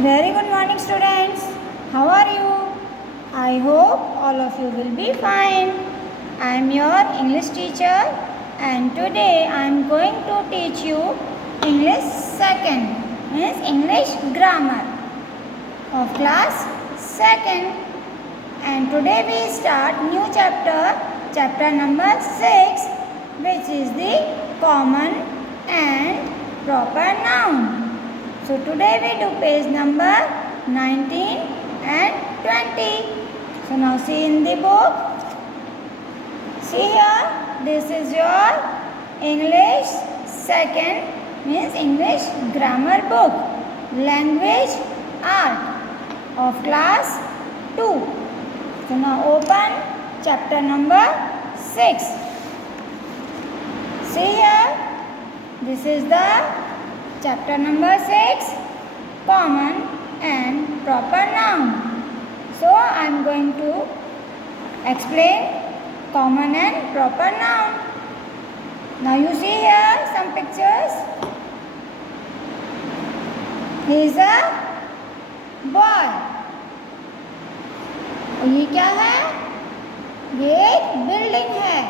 Very good morning, students. How are you? I hope all of you will be fine. I am your English teacher and today I am going to teach you English second, means English grammar of class second. And today we start new chapter number 6, which is the common and proper noun. So today we do page number 19 and 20. So now see in the book. See here, this is your English second, means English grammar book, language art of class 2. So now open chapter number 6. See here, this is the chapter number 6, common and proper noun. So I am going to explain common and proper noun. Now you see here some pictures. He is a boy. और ये क्या है? ये एक building है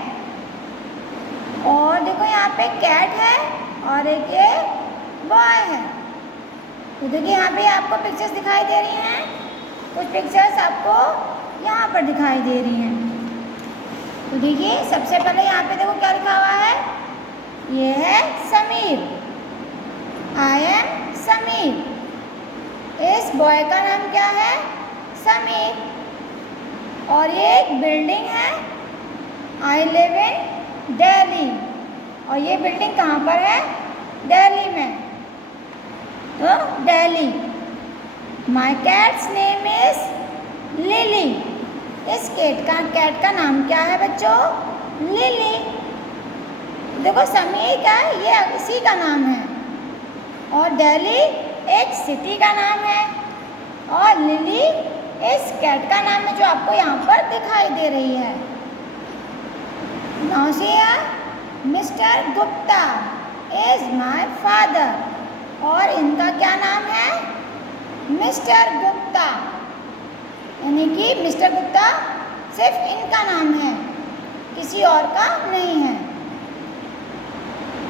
और देखो यहाँ पे कैट है और एक ये बॉय है। तो देखिए यहाँ पे आपको पिक्चर्स दिखाई दे रही हैं, कुछ पिक्चर्स आपको यहाँ पर दिखाई दे रही हैं। तो देखिए सबसे पहले यहाँ पे देखो क्या लिखा हुआ है, ये है समीर, आई एम समीर। इस बॉय का नाम क्या है? समीर। और ये एक बिल्डिंग है, आई लिव इन दिल्ली, और ये बिल्डिंग कहाँ पर है? दिल्ली में। तो दिल्ली। माई कैट्स नेम इज लिली। इस कैट का नाम क्या है बच्चों? लिली। देखो समीर का ये इसी का नाम है और दिल्ली एक सिटी का नाम है और लिली इस कैट का नाम है जो आपको यहाँ पर दिखाई दे रही है। Now see here, Mr. Gupta is my father। और इनका क्या नाम है? मिस्टर गुप्ता। यानी कि मिस्टर गुप्ता सिर्फ इनका नाम है, किसी और का नहीं है।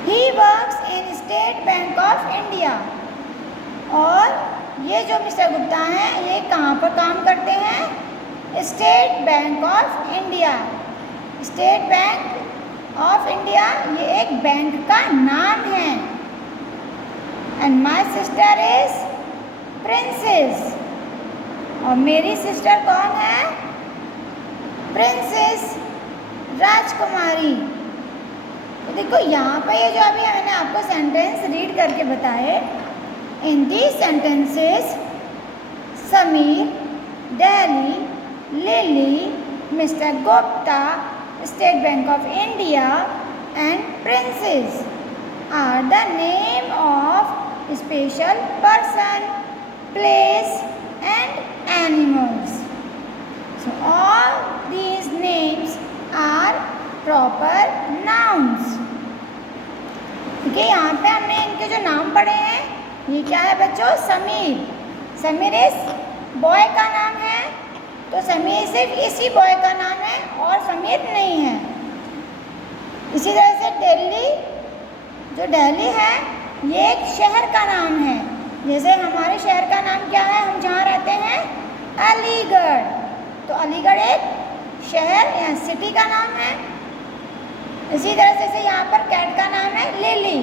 He works in state bank of India. और ये जो मिस्टर गुप्ता हैं ये कहाँ पर काम करते हैं? State bank of India. State bank of India ये एक बैंक का नाम है। And my sister is princess. और मेरी सिस्टर कौन है? प्रिंसेस, राजकुमारी। तो देखो यहाँ पर ये जो अभी मैंने आपको सेंटेंस रीड करके बताए, in these sentences Sameer, Delhi, lily, mister Gupta, state bank of India and princess are the name of special person, place and animals. So all these names are proper nouns. देखिए यहाँ पे हमने इनके जो नाम पढ़े हैं, ये क्या है बच्चों? समीर। समीर इस बॉय का नाम है, तो समीर सिर्फ इसी बॉय का नाम है और समीर नहीं है। इसी तरह से दिल्ली, जो दिल्ली है ये एक शहर का नाम है। जैसे हमारे शहर का नाम क्या है, हम जहाँ रहते हैं? अलीगढ़। तो अलीगढ़ एक शहर या सिटी का नाम है। इसी तरह से यहाँ पर कैट का नाम है लिली।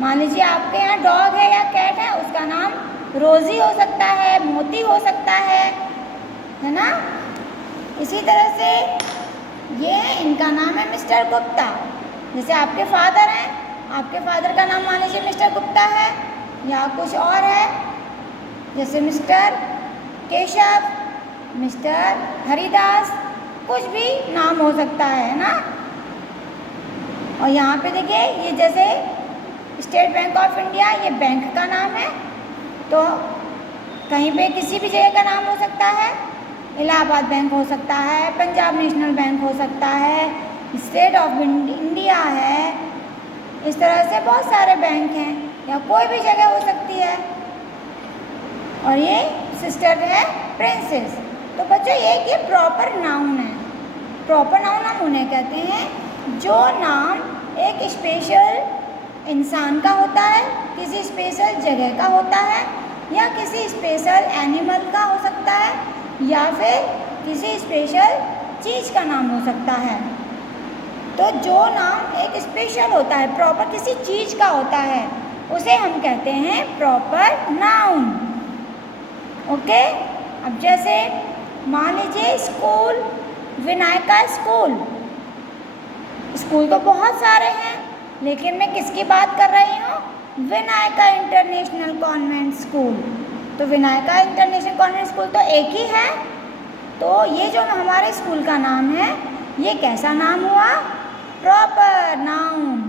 मान लीजिए आपके यहाँ डॉग है या कैट है, उसका नाम रोज़ी हो सकता है, मोती हो सकता है ना। इसी तरह से ये है, इनका नाम है मिस्टर गुप्ता। जैसे आपके फादर हैं, आपके फादर का नाम मान लीजिए मिस्टर गुप्ता है या कुछ और है, जैसे मिस्टर केशव, मिस्टर हरिदास, कुछ भी नाम हो सकता है ना। और यहाँ पे देखिए ये जैसे स्टेट बैंक ऑफ इंडिया, ये बैंक का नाम है, तो कहीं पे किसी भी जगह का नाम हो सकता है। इलाहाबाद बैंक हो सकता है, पंजाब नेशनल बैंक हो सकता है, स्टेट ऑफ इंडिया है। इस तरह से बहुत सारे बैंक हैं या कोई भी जगह हो सकती है। और ये सिस्टर है प्रिंसेस। तो बच्चों ये प्रॉपर नाउन है। प्रॉपर नाउन हम उन्हें कहते हैं जो नाम एक स्पेशल इंसान का होता है, किसी स्पेशल जगह का होता है, या किसी स्पेशल एनिमल का हो सकता है, या फिर किसी स्पेशल चीज़ का नाम हो सकता है। तो जो नाम एक स्पेशल होता है, प्रॉपर किसी चीज़ का होता है, उसे हम कहते हैं प्रॉपर नाउन। ओके, अब जैसे मान लीजिए स्कूल, विनायका स्कूल। स्कूल तो बहुत सारे हैं, लेकिन मैं किसकी बात कर रही हूँ? Vinayaka international convent school. तो विनायका इंटरनेशनल कॉन्वेंट स्कूल तो एक ही है। तो ये जो हमारे स्कूल का नाम है, ये कैसा नाम हुआ? Proper noun.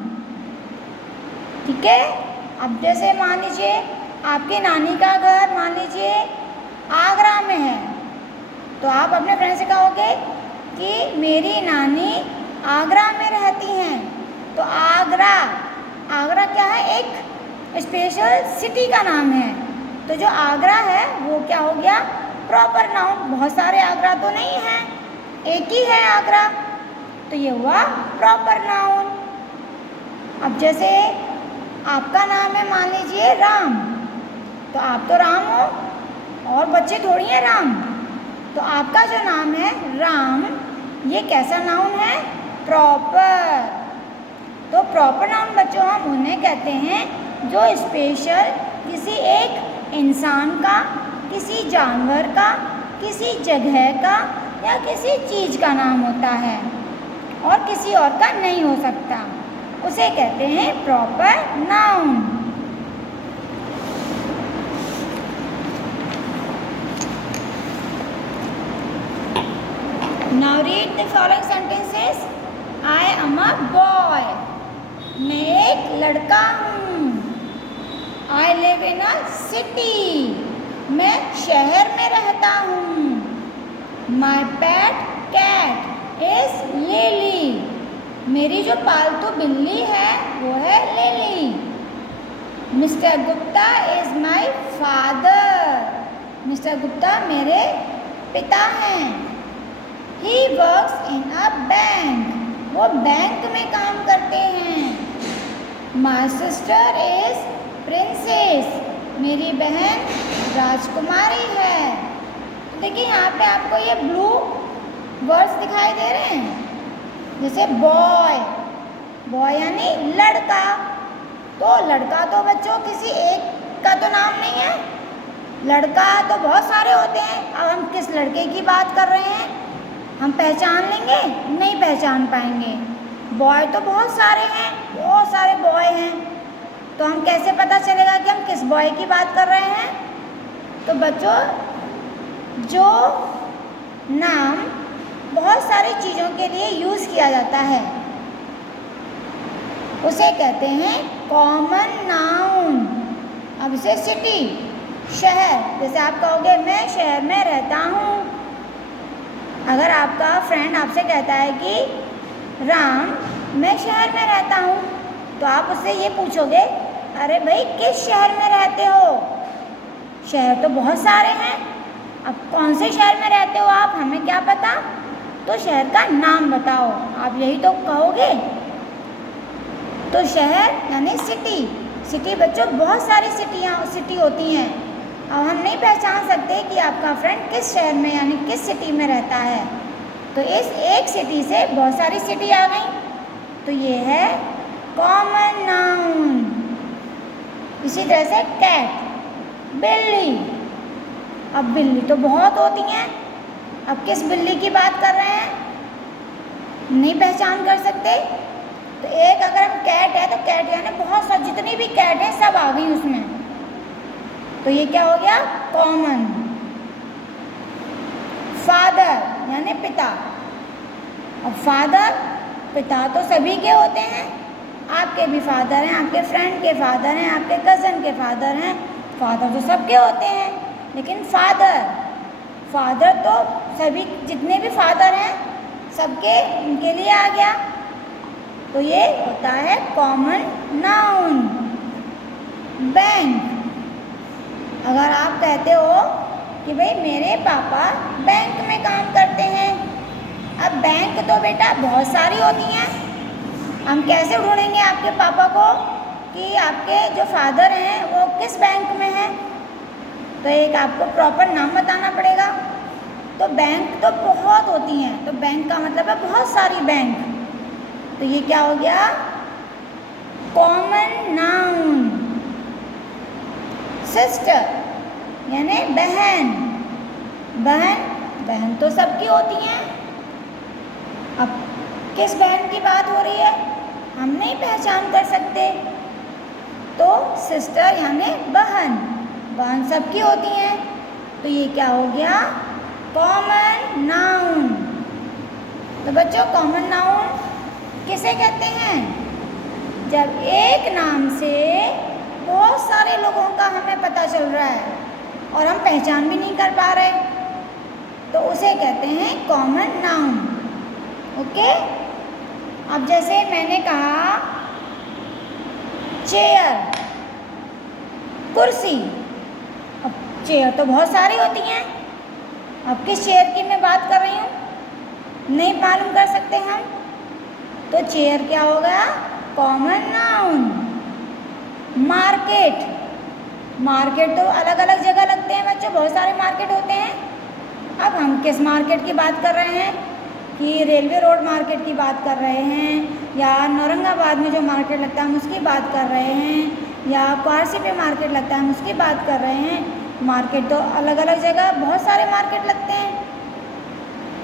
ठीक है। अब जैसे मान लीजिए आपकी नानी का घर मान लीजिए आगरा में है, तो आप अपने फ्रेंड से कहोगे कि मेरी नानी आगरा में रहती हैं। तो आगरा, आगरा क्या है? एक स्पेशल सिटी का नाम है। तो जो आगरा है वो क्या हो गया? Proper noun. बहुत सारे आगरा तो नहीं हैं, एक ही है आगरा, तो ये हुआ प्रॉपर नाउन। अब जैसे आपका नाम है मान लीजिए राम, तो आप तो राम हो और बच्चे थोड़ी हैं राम। तो आपका जो नाम है राम, ये कैसा नाउन है? प्रॉपर। तो प्रॉपर नाउन बच्चों हम उन्हें कहते हैं जो स्पेशल किसी एक इंसान का, किसी जानवर का, किसी जगह का या किसी चीज़ का नाम होता है और किसी और का नहीं हो सकता, उसे कहते हैं proper noun. Now read the following sentences. I am a boy. मैं एक लड़का हूँ। I live in a city. मैं शहर में रहता हूँ। My pet cat is Lily. मेरी जो पालतू बिल्ली है वो है lily. Mister Gupta is my father. Mister Gupta मेरे पिता हैं। He works in a bank. वो बैंक में काम करते हैं। My sister is princess. मेरी बहन राजकुमारी है। देखिए यहाँ पे आपको ये ब्लू वर्ड्स दिखाई दे रहे हैं, जैसे बॉय, बॉय यानी लड़का। तो लड़का तो बच्चों किसी एक का तो नाम नहीं है, लड़का तो बहुत सारे होते हैं। अब हम किस लड़के की बात कर रहे हैं? हम पहचान लेंगे? नहीं पहचान पाएंगे। बॉय तो बहुत सारे हैं, बहुत सारे बॉय हैं, तो हम कैसे पता चलेगा कि हम किस बॉय की बात कर रहे हैं? तो बच्चों जो नाम बहुत सारी चीज़ों के लिए यूज़ किया जाता है उसे कहते हैं कॉमन नाउन। अब इसे सिटी, शहर, जैसे आप कहोगे मैं शहर में रहता हूँ। अगर आपका फ्रेंड आपसे कहता है कि राम मैं शहर में रहता हूँ, तो आप उससे ये पूछोगे अरे भाई किस शहर में रहते हो? शहर तो बहुत सारे हैं, अब कौन से शहर में रहते हो आप? हमें क्या पता? तो शहर का नाम बताओ, आप यही तो कहोगे। तो शहर यानी सिटी। सिटी बच्चों बहुत सारी सिटी होती हैं। अब हम नहीं पहचान सकते कि आपका फ्रेंड किस शहर में यानी किस सिटी में रहता है। तो इस एक सिटी से बहुत सारी सिटी आ गई, तो ये है कॉमन नाउन। इसी तरह से कैट, बिल्ली। अब बिल्ली तो बहुत होती हैं, अब किस बिल्ली की बात कर रहे हैं? नहीं पहचान कर सकते। तो एक अगर हम कैट है तो कैट यानी बहुत सारी, जितनी भी कैट है सब आ गई उसमें, तो ये क्या हो गया? कॉमन। फादर यानी पिता। अब फादर, पिता तो सभी के होते हैं, आपके भी फादर हैं, आपके फ्रेंड के फादर हैं, आपके कज़न के फादर हैं, फादर तो सबके होते हैं। लेकिन फादर तो सभी जितने भी फादर हैं सबके उनके लिए आ गया, तो ये होता है कॉमन नाउन। बैंक, अगर आप कहते हो कि भाई मेरे पापा बैंक में काम करते हैं, अब बैंक तो बेटा बहुत सारी होती हैं, हम कैसे ढूंढेंगे आपके पापा को कि आपके जो फादर हैं वो किस बैंक में हैं? तो एक आपको प्रॉपर नाम बताना पड़ेगा। तो बैंक तो बहुत होती हैं, तो बैंक का मतलब है बहुत सारी बैंक। तो ये क्या हो गया? Common noun. सिस्टर यानी बहन, बहन बहन तो सबकी होती हैं। अब किस बहन की बात हो रही है हम नहीं पहचान कर सकते, तो सिस्टर यानी बहन, बहन सबकी होती हैं। तो ये क्या हो गया? Common noun. तो बच्चों कॉमन नाउन किसे कहते हैं? जब एक नाम से बहुत सारे लोगों का हमें पता चल रहा है और हम पहचान भी नहीं कर पा रहे, तो उसे कहते हैं कॉमन नाउन। ओके। अब जैसे मैंने कहा चेयर, कुर्सी। अब चेयर तो बहुत सारी होती हैं, अब किस चेयर की मैं बात कर रही हूँ नहीं मालूम कर सकते हम, तो चेयर क्या हो गया? Common noun. मार्केट, मार्केट तो अलग अलग जगह लगते हैं बच्चों, बहुत सारे मार्केट होते हैं। अब हम किस मार्केट की बात कर रहे हैं कि रेलवे रोड मार्केट की बात कर रहे हैं, या औरंगाबाद में जो मार्केट लगता है हम उसकी बात कर रहे हैं, या पारसी पे मार्केट लगता है हम उसकी बात कर रहे हैं। मार्केट तो अलग अलग जगह बहुत सारे मार्केट लगते हैं।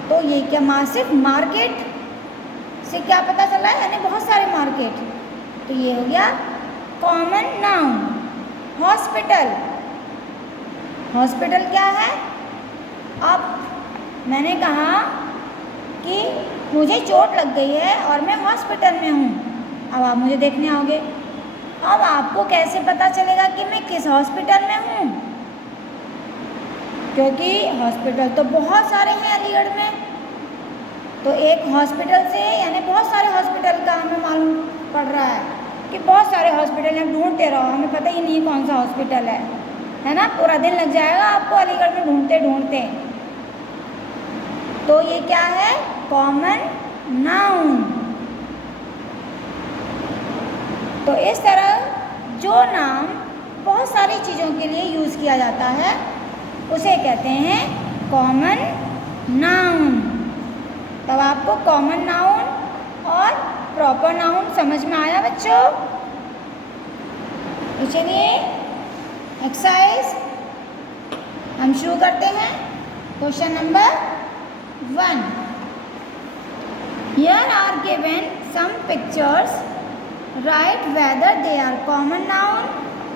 तो ये क्या सिर्फ मार्केट से क्या पता चला है? यानी बहुत सारे मार्केट। तो ये हो गया कॉमन नाउन। हॉस्पिटल, हॉस्पिटल क्या है? अब मैंने कहा कि मुझे चोट लग गई है और मैं हॉस्पिटल में हूँ, अब आप मुझे देखने आओगे। अब आपको कैसे पता चलेगा कि मैं किस हॉस्पिटल में हूँ? क्योंकि हॉस्पिटल तो बहुत सारे हैं अलीगढ़ में, तो एक हॉस्पिटल से यानी बहुत सारे हॉस्पिटल का हमें मालूम पड़ रहा है कि बहुत सारे हॉस्पिटल हैं, ढूंढते रहो, हमें पता ही नहीं कौन सा हॉस्पिटल है ना? पूरा दिन लग जाएगा आपको अलीगढ़ में ढूंढते ढूंढते। तो ये क्या है? Common noun. तो इस तरह जो नाम बहुत सारी चीज़ों के लिए यूज़ किया जाता है उसे कहते हैं कॉमन नाउन। तब आपको कॉमन नाउन और प्रॉपर नाउन समझ में आया बच्चों? तो चलिए एक्सरसाइज हम शुरू करते हैं। Question number 1। Here are given some pictures. Write whether they are common noun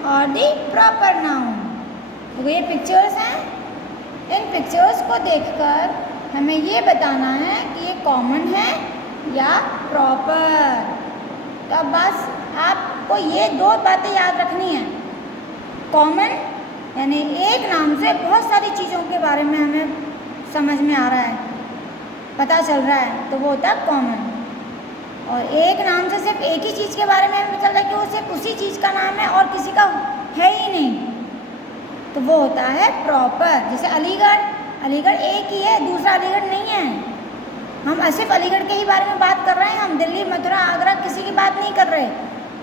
or the proper noun. तो ये पिक्चर्स हैं, इन पिक्चर्स को देखकर हमें ये बताना है कि ये कॉमन है या प्रॉपर। तो अब बस आपको ये दो बातें याद रखनी है। कॉमन यानी एक नाम से बहुत सारी चीज़ों के बारे में हमें समझ में आ रहा है, पता चल रहा है, तो वो होता है कॉमन। और एक नाम से सिर्फ एक ही चीज़ के बारे में हमें पता चल रहा है कि वो सिर्फ उसी चीज़ का नाम है और किसी का है ही नहीं, तो वो होता है प्रॉपर। जैसे अलीगढ़, अलीगढ़ एक ही है, दूसरा अलीगढ़ नहीं है। हम सिर्फ अलीगढ़ के ही बारे में बात कर रहे हैं, हम दिल्ली, मथुरा, आगरा किसी की बात नहीं कर रहे।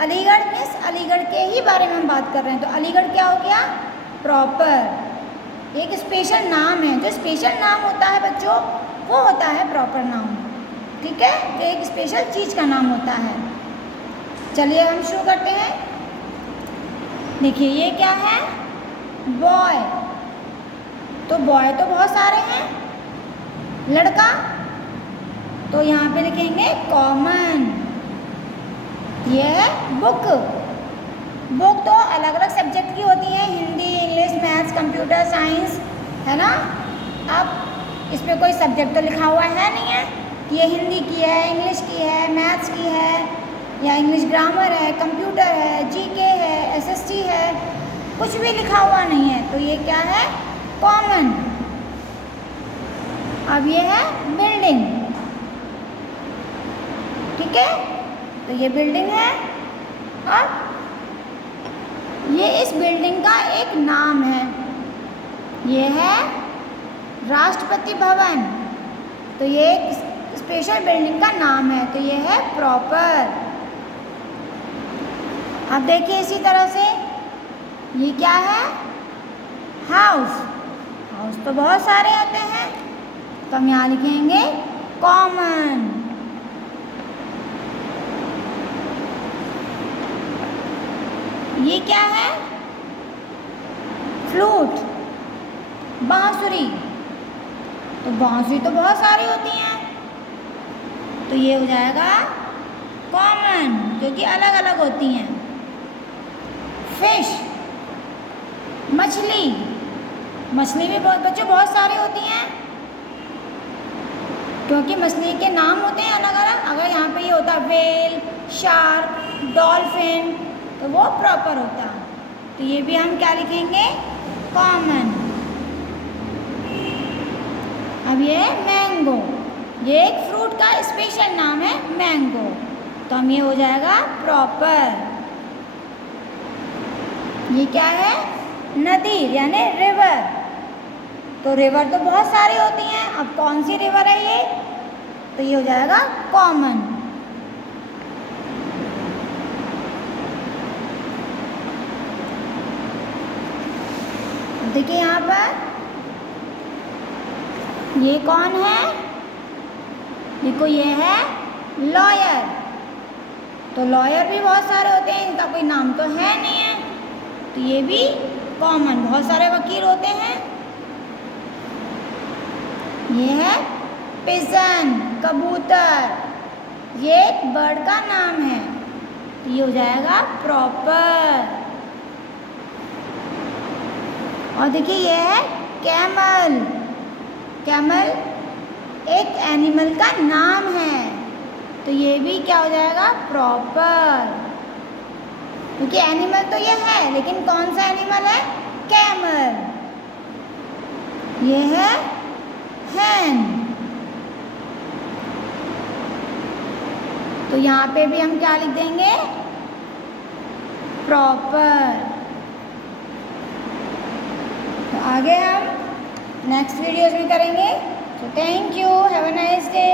अलीगढ़ मीन्स अलीगढ़ के ही बारे में हम बात कर रहे हैं। तो अलीगढ़ क्या हो गया? प्रॉपर। एक स्पेशल नाम है, जो स्पेशल नाम होता है बच्चों वो होता है प्रॉपर नाउन। ठीक है, जो एक स्पेशल चीज़ का नाम होता है। चलिए हम शुरू करते हैं। देखिए ये क्या है? बॉय। तो बॉय तो बहुत सारे हैं। लड़का तो यहाँ पे लिखेंगे कॉमन। ये है बुक। बुक तो अलग अलग सब्जेक्ट की होती है, Hindi, English, maths, computer science, है ना। अब इस पर कोई सब्जेक्ट तो लिखा हुआ है नहीं है कि ये हिंदी की है, इंग्लिश की है, मैथ्स की है, या इंग्लिश ग्रामर है, कंप्यूटर है, जीके है, एसएसटी है, कुछ भी लिखा हुआ नहीं है। तो ये क्या है? कॉमन। अब ये है बिल्डिंग। ठीक है, तो ये बिल्डिंग है और ये इस बिल्डिंग का एक नाम है। ये है राष्ट्रपति भवन, तो ये एक स्पेशल बिल्डिंग का नाम है, तो ये है प्रॉपर। अब देखिए इसी तरह से ये क्या है, हाउस। हाउस तो बहुत सारे होते हैं, तो हम यहाँ लिखेंगे कॉमन। ये क्या है, फ्लूट, बांसुरी। तो बांसुरी तो बहुत सारी होती हैं, तो ये हो जाएगा कॉमन, क्योंकि अलग अलग होती हैं। फिश, मछली। मछली भी बहुत सारी होती हैं, क्योंकि मछली के नाम होते हैं अलग अलग। अगर यहाँ पे ये होता व्हेल, शार्क, डॉल्फिन, तो वो प्रॉपर होता। तो ये भी हम क्या लिखेंगे, कॉमन। अब ये मैंगो, ये एक फ्रूट का स्पेशल नाम है मैंगो, तो हम ये हो जाएगा प्रॉपर। ये क्या है, नदी यानी रिवर। तो रिवर तो बहुत सारी होती हैं, अब कौन सी रिवर है ये, तो ये हो जाएगा कॉमन। देखिए यहाँ पर ये कौन है, देखो ये है लॉयर। तो लॉयर भी बहुत सारे होते हैं, इनका कोई नाम तो है नहीं है, तो ये भी कॉमन, बहुत सारे वकील होते हैं। ये है पिजन, कबूतर, ये एक बर्ड का नाम है, तो ये हो जाएगा प्रॉपर। और देखिए ये है कैमल। कैमल एक एनिमल का नाम है, तो ये भी क्या हो जाएगा, प्रॉपर, क्योंकि एनिमल तो ये है, लेकिन कौन सा एनिमल है, कैमल। ये है हैन, तो यहाँ पे भी हम क्या लिख देंगे, प्रॉपर। तो आगे हम नेक्स्ट वीडियोस में करेंगे। तो thank you, have a nice day.